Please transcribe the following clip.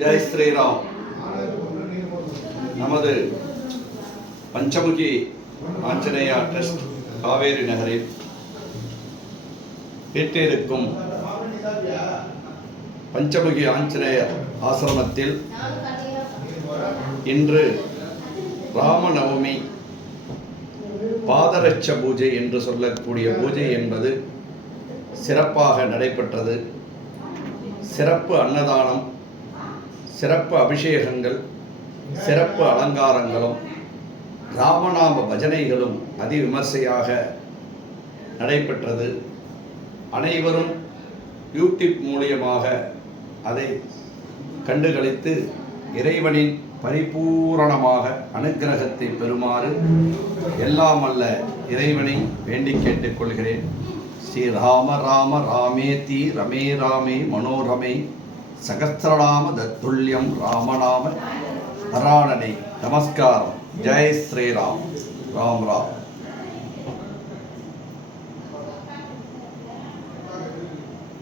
ஜெய் ஸ்ரீராம். நமது பஞ்சமுகி ஆஞ்சநேயா ட்ரஸ்ட் காவேரி நகரில் வீட்டிற்கும் பஞ்சமுகி ஆஞ்சநேயர் ஆசிரமத்தில் இன்று ராமநவமி பாதரட்ச பூஜை என்று சொல்லக்கூடிய பூஜை என்பது சிறப்பாக நடைபெற்றது. சிறப்பு அன்னதானம், சிறப்பு அபிஷேகங்கள், சிறப்பு அலங்காரங்களும் ராமநாம பஜனைகளும் அதிவிமர்சையாக நடைபெற்றது. அனைவரும் யூடியூப் மூலியமாக அதை கண்டுகளித்து இறைவனின் பரிபூரணமாக அனுக்கிரகத்தை பெறுமாறு எல்லாம் அல்ல இறைவனை வேண்டி கேட்டுக்கொள்கிறேன். ஸ்ரீராம ராம ராமேதி ரமே ராமே மனோரமே சகஸ்ரநாம தத்துல்யம் ராமநாம ஹராணனை. நமஸ்காரம். ஜெய் ஸ்ரீராம். ராம் ராம்.